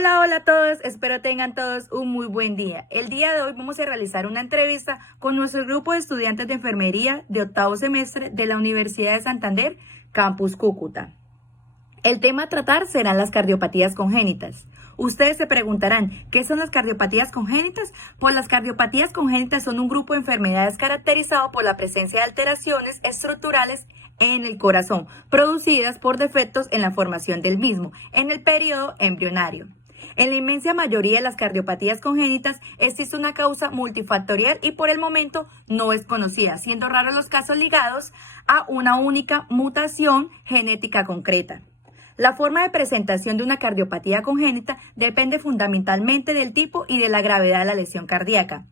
Hola, hola a todos, espero tengan todos un muy buen día. El día de hoy vamos a realizar una entrevista con nuestro grupo de estudiantes de enfermería de octavo semestre de la Universidad de Santander, Campus Cúcuta. El tema a tratar serán las cardiopatías congénitas. Ustedes se preguntarán, ¿qué son las cardiopatías congénitas? Pues las cardiopatías congénitas son un grupo de enfermedades caracterizado por la presencia de alteraciones estructurales en el corazón, producidas por defectos en la formación del mismo, en el periodo embrionario. En la inmensa mayoría de las cardiopatías congénitas existe una causa multifactorial y por el momento no es conocida, siendo raros los casos ligados a una única mutación genética concreta. La forma de presentación de una cardiopatía congénita depende fundamentalmente del tipo y de la gravedad de la lesión cardíaca,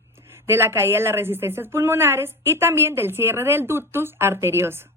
de la caída de las resistencias pulmonares y también del cierre del ductus arterioso.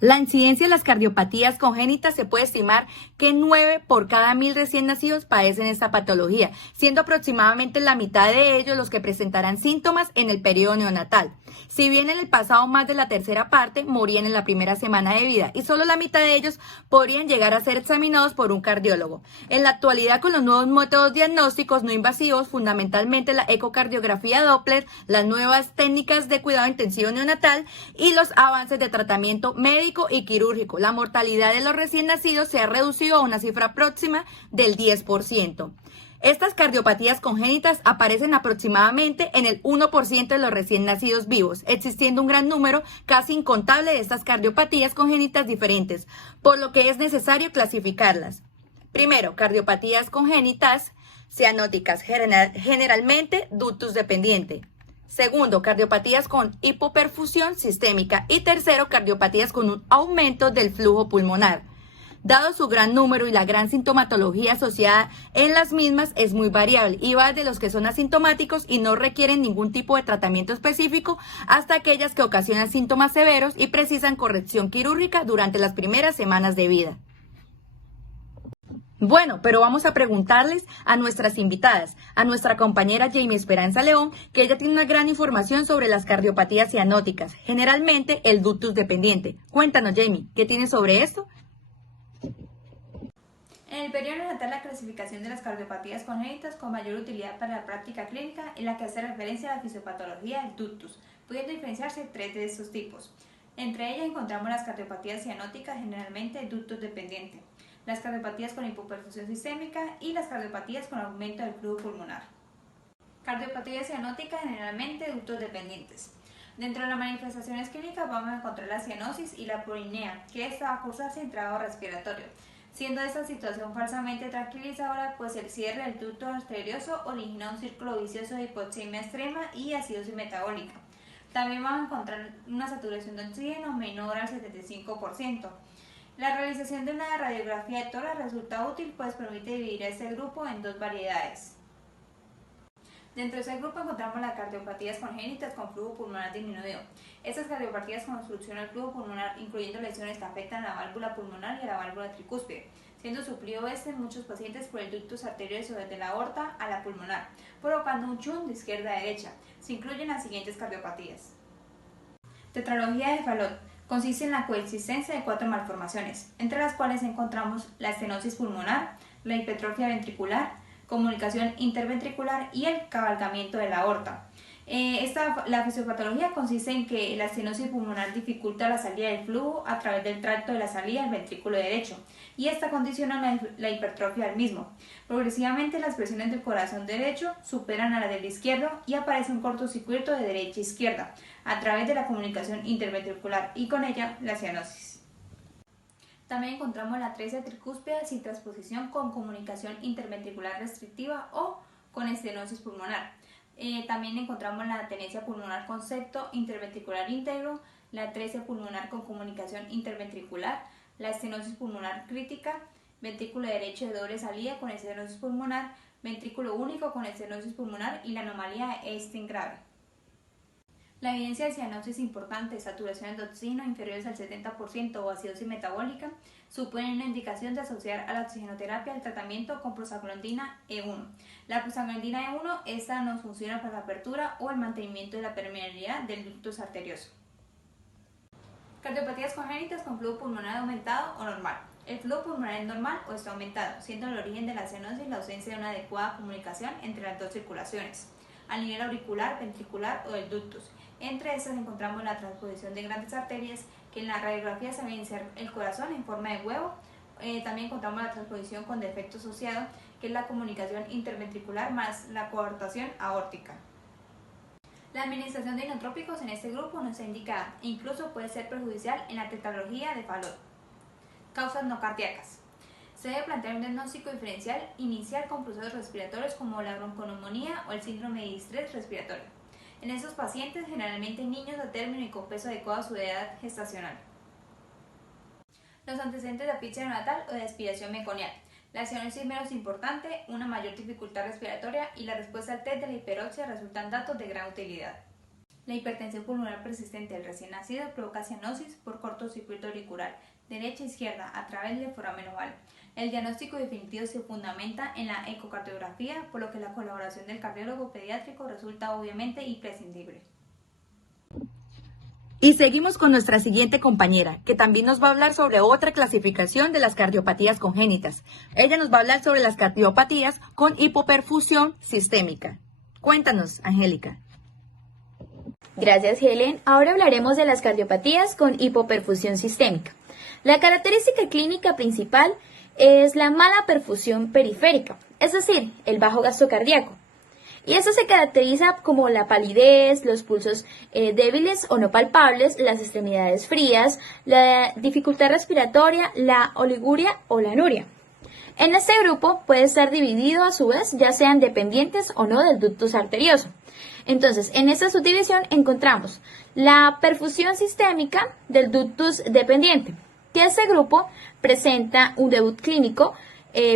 La incidencia de las cardiopatías congénitas se puede estimar que 9 por cada 1000 recién nacidos padecen esta patología, siendo aproximadamente la mitad de ellos los que presentarán síntomas en el periodo neonatal. Si bien en el pasado más de la tercera parte morían en la primera semana de vida y solo la mitad de ellos podrían llegar a ser examinados por un cardiólogo. En la actualidad, con los nuevos métodos diagnósticos no invasivos, fundamentalmente la ecocardiografía Doppler, las nuevas técnicas de cuidado intensivo neonatal y los avances de tratamiento médico y quirúrgico, la mortalidad de los recién nacidos se ha reducido a una cifra próxima del 10%. Estas cardiopatías congénitas aparecen aproximadamente en el 1% de los recién nacidos vivos, existiendo un gran número, casi incontable, de estas cardiopatías congénitas diferentes, por lo que es necesario clasificarlas. Primero, cardiopatías congénitas cianóticas, generalmente ductus dependiente. Segundo, cardiopatías con hipoperfusión sistémica. Y tercero, cardiopatías con un aumento del flujo pulmonar. Dado su gran número y la gran sintomatología asociada en las mismas, es muy variable y va de los que son asintomáticos y no requieren ningún tipo de tratamiento específico hasta aquellas que ocasionan síntomas severos y precisan corrección quirúrgica durante las primeras semanas de vida. Bueno, pero vamos a preguntarles a nuestras invitadas, a nuestra compañera Jamie Esperanza León, que ella tiene una gran información sobre las cardiopatías cianóticas, generalmente el ductus dependiente. Cuéntanos, Jamie, ¿qué tienes sobre esto? En el periodo neonatal, la clasificación de las cardiopatías congénitas con mayor utilidad para la práctica clínica es la que hace referencia a la fisiopatología del ductus, pudiendo diferenciarse tres de estos tipos. Entre ellas encontramos las cardiopatías cianóticas, generalmente ductus dependiente, las cardiopatías con hipoperfusión sistémica y las cardiopatías con aumento del flujo pulmonar. Cardiopatías cianóticas, generalmente ductos dependientes. Dentro de las manifestaciones clínicas vamos a encontrar la cianosis y la purinea, que esta va a causarse en trabajo respiratorio, siendo esta situación falsamente tranquilizadora, pues el cierre del ducto arterioso origina un círculo vicioso de hipoxemia extrema y acidosis metabólica. También vamos a encontrar una saturación de oxígeno menor al 75%. La realización de una radiografía de tórax resulta útil, pues permite dividir a este grupo en dos variedades. Dentro de ese grupo encontramos las cardiopatías congénitas con flujo pulmonar disminuido. Estas cardiopatías con obstrucción al flujo pulmonar, incluyendo lesiones que afectan a la válvula pulmonar y a la válvula tricúspide, siendo suplido en muchos pacientes por el ductus arterioso desde la aorta a la pulmonar, provocando un shunt de izquierda a derecha. Se incluyen las siguientes cardiopatías. Tetralogía de Fallot consiste en la coexistencia de 4 malformaciones, entre las cuales encontramos la estenosis pulmonar, la hipertrofia ventricular, comunicación interventricular y el cabalgamiento de la aorta. La fisiopatología consiste en que la estenosis pulmonar dificulta la salida del flujo a través del tracto de la salida del ventrículo derecho y esta condiciona la hipertrofia del mismo. Progresivamente las presiones del corazón derecho superan a la del izquierdo y aparece un cortocircuito de derecha a izquierda a través de la comunicación interventricular y con ella la cianosis. También encontramos la atresia tricúspide sin transposición con comunicación interventricular restrictiva o con estenosis pulmonar. También encontramos la atenesia pulmonar con septo interventricular íntegro, la atresia pulmonar con comunicación interventricular, la estenosis pulmonar crítica, ventrículo derecho de doble salida con estenosis pulmonar, ventrículo único con estenosis pulmonar y la anomalía de Einstein grave. La evidencia de cianosis importante, saturaciones de oxígeno inferiores al 70% o acidosis metabólica, supone una indicación de asociar a la oxigenoterapia el tratamiento con prostaglandina E1. La prostaglandina E1 esta nos funciona para la apertura o el mantenimiento de la permeabilidad del ductus arterioso. Cardiopatías congénitas con flujo pulmonar aumentado o normal. El flujo pulmonar es normal o está aumentado, siendo el origen de la cianosis la ausencia de una adecuada comunicación entre las dos circulaciones, a nivel auricular, ventricular o del ductus. Entre estas encontramos la transposición de grandes arterias, que en la radiografía se evidencia el corazón en forma de huevo. También encontramos la transposición con defecto asociado, que es la comunicación interventricular más la coartación aórtica. La administración de inotrópicos en este grupo no está indicada e incluso puede ser perjudicial en la tetralogía de Fallot. Causas no cardíacas. Se debe plantear un diagnóstico diferencial inicial con procesos respiratorios como la bronconeumonía o el síndrome de distrés respiratorio. En estos pacientes, generalmente niños a término y con peso adecuado a su edad gestacional. Los antecedentes de asfixia neonatal o de aspiración meconial. La cianosis menos importante, una mayor dificultad respiratoria y la respuesta al test de la hiperoxia resultan datos de gran utilidad. La hipertensión pulmonar persistente del recién nacido provoca cianosis por cortocircuito auricular, derecha e izquierda, a través del foramen oval. El diagnóstico definitivo se fundamenta en la ecocardiografía, por lo que la colaboración del cardiólogo pediátrico resulta obviamente imprescindible. Y seguimos con nuestra siguiente compañera, que también nos va a hablar sobre otra clasificación de las cardiopatías congénitas. Ella nos va a hablar sobre las cardiopatías con hipoperfusión sistémica. Cuéntanos, Angélica. Gracias, Helen. Ahora hablaremos de las cardiopatías con hipoperfusión sistémica. La característica clínica principal es la mala perfusión periférica, es decir, el bajo gasto cardíaco. Y eso se caracteriza como la palidez, los pulsos débiles o no palpables, las extremidades frías, la dificultad respiratoria, la oliguria o la anuria. En este grupo puede estar dividido a su vez, ya sean dependientes o no del ductus arterioso. Entonces, en esta subdivisión encontramos la perfusión sistémica del ductus dependiente, que este grupo presenta un debut clínico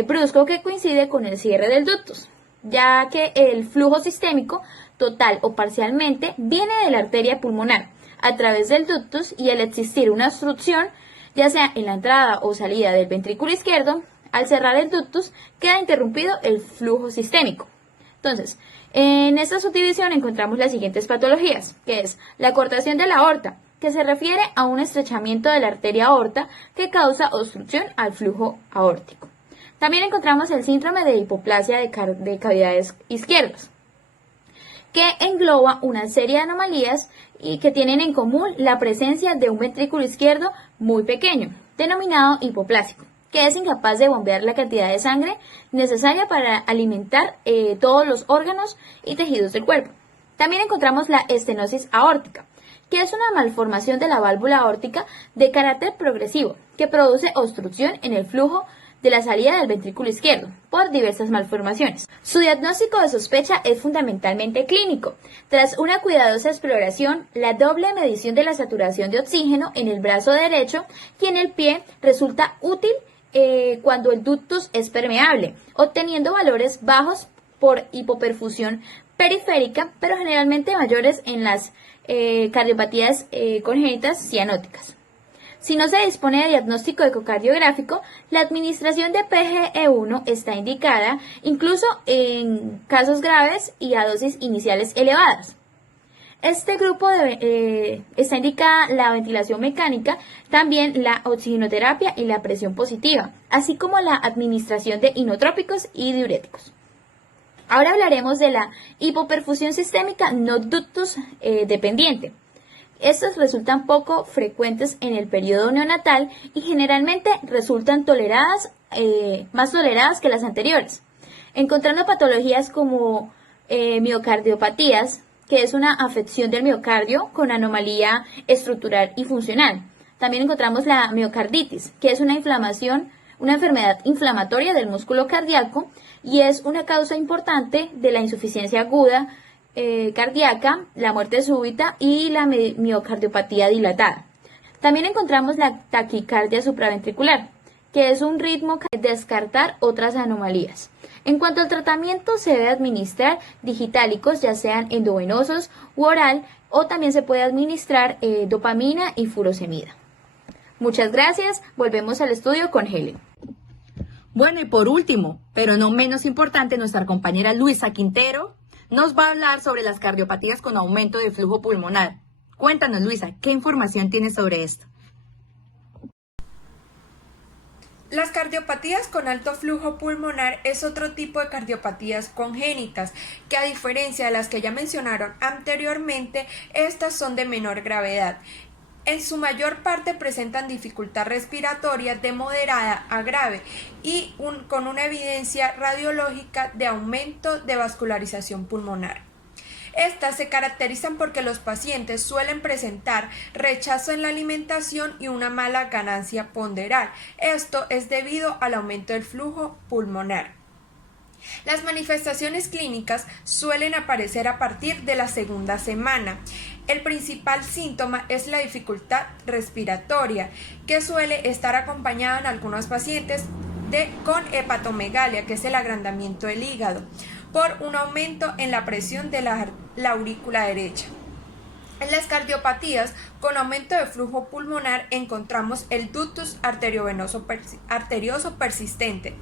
brusco que coincide con el cierre del ductus, ya que el flujo sistémico total o parcialmente viene de la arteria pulmonar a través del ductus y al existir una obstrucción, ya sea en la entrada o salida del ventrículo izquierdo, al cerrar el ductus queda interrumpido el flujo sistémico. Entonces, en esta subdivisión encontramos las siguientes patologías, que es la cortación de la aorta, que se refiere a un estrechamiento de la arteria aorta que causa obstrucción al flujo aórtico. También encontramos el síndrome de hipoplasia de cavidades izquierdas, que engloba una serie de anomalías y que tienen en común la presencia de un ventrículo izquierdo muy pequeño, denominado hipoplásico, que es incapaz de bombear la cantidad de sangre necesaria para alimentar todos los órganos y tejidos del cuerpo. También encontramos la estenosis aórtica, que es una malformación de la válvula aórtica de carácter progresivo, que produce obstrucción en el flujo de la salida del ventrículo izquierdo por diversas malformaciones. Su diagnóstico de sospecha es fundamentalmente clínico. Tras una cuidadosa exploración, la doble medición de la saturación de oxígeno en el brazo derecho y en el pie resulta útil cuando el ductus es permeable, obteniendo valores bajos por hipoperfusión periférica, pero generalmente mayores en las cardiopatías congénitas cianóticas. Si no se dispone de diagnóstico ecocardiográfico, la administración de PGE1 está indicada incluso en casos graves y a dosis iniciales elevadas. Este grupo está indicada la ventilación mecánica, también la oxigenoterapia y la presión positiva, así como la administración de inotrópicos y diuréticos. Ahora hablaremos de la hipoperfusión sistémica no ductus dependiente. Estos resultan poco frecuentes en el periodo neonatal y generalmente resultan más toleradas que las anteriores, encontrando patologías como miocardiopatías, que es una afección del miocardio con anomalía estructural y funcional. También encontramos la miocarditis, que es una enfermedad inflamatoria del músculo cardíaco y es una causa importante de la insuficiencia aguda cardíaca, la muerte súbita y la miocardiopatía dilatada. También encontramos la taquicardia supraventricular, que es un ritmo que descartar otras anomalías. En cuanto al tratamiento, se debe administrar digitálicos, ya sean endovenosos u oral, o también se puede administrar dopamina y furosemida. Muchas gracias, volvemos al estudio con Helen. Bueno, y por último, pero no menos importante, nuestra compañera Luisa Quintero nos va a hablar sobre las cardiopatías con aumento de flujo pulmonar. Cuéntanos, Luisa, ¿qué información tienes sobre esto? Las cardiopatías con alto flujo pulmonar es otro tipo de cardiopatías congénitas, que a diferencia de las que ya mencionaron anteriormente, estas son de menor gravedad. En su mayor parte presentan dificultad respiratoria de moderada a grave y con una evidencia radiológica de aumento de vascularización pulmonar. Estas se caracterizan porque los pacientes suelen presentar rechazo en la alimentación y una mala ganancia ponderal. Esto es debido al aumento del flujo pulmonar. Las manifestaciones clínicas suelen aparecer a partir de la segunda semana. El principal síntoma es la dificultad respiratoria, que suele estar acompañada en algunos pacientes con hepatomegalia, que es el agrandamiento del hígado, por un aumento en la presión de la aurícula derecha. En las cardiopatías con aumento de flujo pulmonar encontramos el ductus arterioso persistente,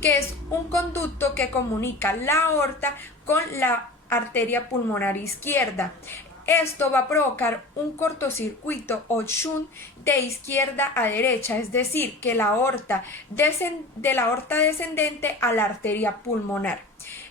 que es un conducto que comunica la aorta con la arteria pulmonar izquierda. Esto va a provocar un cortocircuito o shunt de izquierda a derecha, es decir, que la aorta de la aorta descendente a la arteria pulmonar.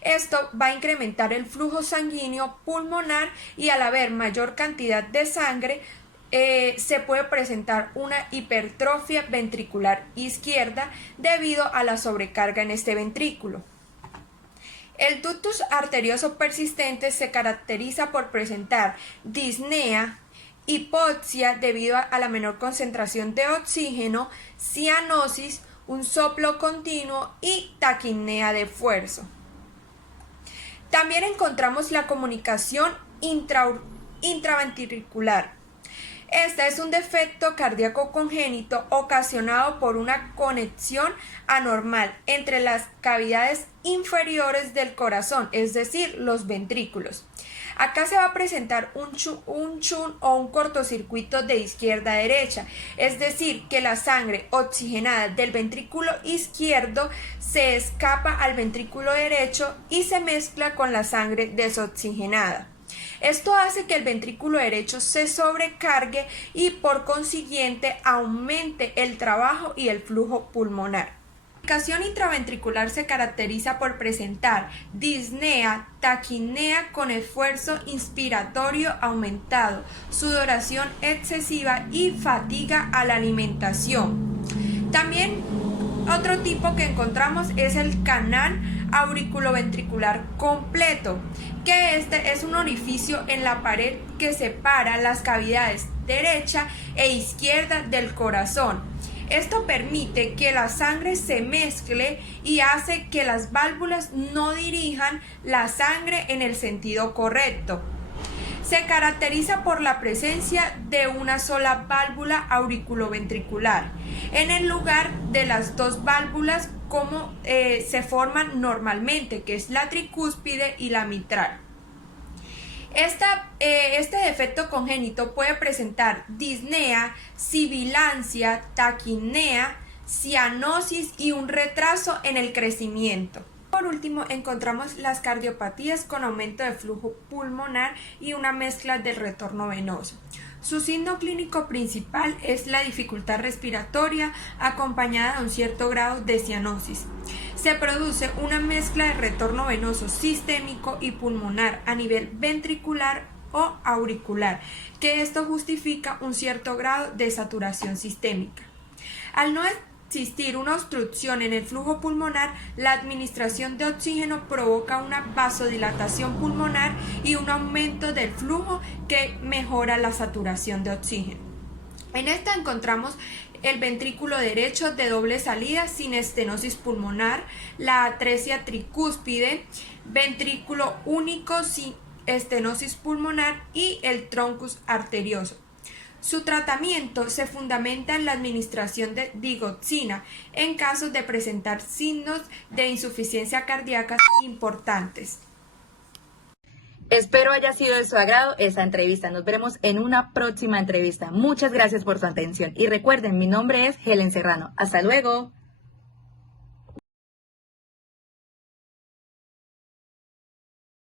Esto va a incrementar el flujo sanguíneo pulmonar y al haber mayor cantidad de sangre se puede presentar una hipertrofia ventricular izquierda debido a la sobrecarga en este ventrículo. El ductus arterioso persistente se caracteriza por presentar disnea, hipoxia debido a la menor concentración de oxígeno, cianosis, un soplo continuo y taquipnea de esfuerzo. También encontramos la comunicación intraventricular. Este es un defecto cardíaco congénito ocasionado por una conexión anormal entre las cavidades inferiores del corazón, es decir, los ventrículos. Acá se va a presentar un shunt o un cortocircuito de izquierda a derecha, es decir, que la sangre oxigenada del ventrículo izquierdo se escapa al ventrículo derecho y se mezcla con la sangre desoxigenada. Esto hace que el ventrículo derecho se sobrecargue y por consiguiente aumente el trabajo y el flujo pulmonar. La comunicación intraventricular se caracteriza por presentar disnea, taquipnea con esfuerzo inspiratorio aumentado, sudoración excesiva y fatiga a la alimentación. También otro tipo que encontramos es el canal auriculoventricular completo, que este es un orificio en la pared que separa las cavidades derecha e izquierda del corazón. Esto permite que la sangre se mezcle y hace que las válvulas no dirijan la sangre en el sentido correcto. Se caracteriza por la presencia de una sola válvula auriculoventricular en el lugar de las dos válvulas como se forman normalmente, que es la tricúspide y la mitral. Este defecto congénito puede presentar disnea, sibilancia, taquipnea, cianosis y un retraso en el crecimiento. Por último, encontramos las cardiopatías con aumento de flujo pulmonar y una mezcla del retorno venoso. Su signo clínico principal es la dificultad respiratoria acompañada de un cierto grado de cianosis. Se produce una mezcla de retorno venoso sistémico y pulmonar a nivel ventricular o auricular, que esto justifica un cierto grado de saturación sistémica. Al no existir una obstrucción en el flujo pulmonar, la administración de oxígeno provoca una vasodilatación pulmonar y un aumento del flujo que mejora la saturación de oxígeno. En esta encontramos el ventrículo derecho de doble salida sin estenosis pulmonar, la atresia tricúspide, ventrículo único sin estenosis pulmonar y el troncus arterioso. Su tratamiento se fundamenta en la administración de digoxina en caso de presentar signos de insuficiencia cardíaca importantes. Espero haya sido de su agrado esta entrevista. Nos veremos en una próxima entrevista. Muchas gracias por su atención. Y recuerden, mi nombre es Helen Serrano. Hasta luego.